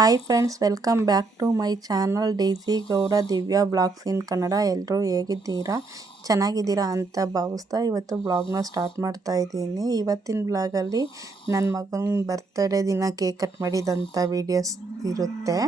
Hi friends welcome back to my channel D Gowda Divya blogs in Kannada ಎಲ್ಲರೂ ಹೇಗಿದ್ದೀರಾ? ಚೆನ್ನಾಗಿದ್ದೀರಾ ಅಂತ ಭಾವಿಸ್ತಾ ಇವತ್ತು ಬ್ಲಾಗ್ನ ಸ್ಟಾರ್ಟ್ ಮಾಡ್ತಾ ಇದ್ದೀನಿ. ಇವತ್ತಿನ ಬ್ಲಾಗಲ್ಲಿ ನನ್ನ ಮಗನ ಬರ್ತ್ಡೇ ದಿನ ಕೇಕ್ ಕಟ್ ಮಾಡಿದಂಥ ವೀಡಿಯೋಸ್ ಇರುತ್ತೆ.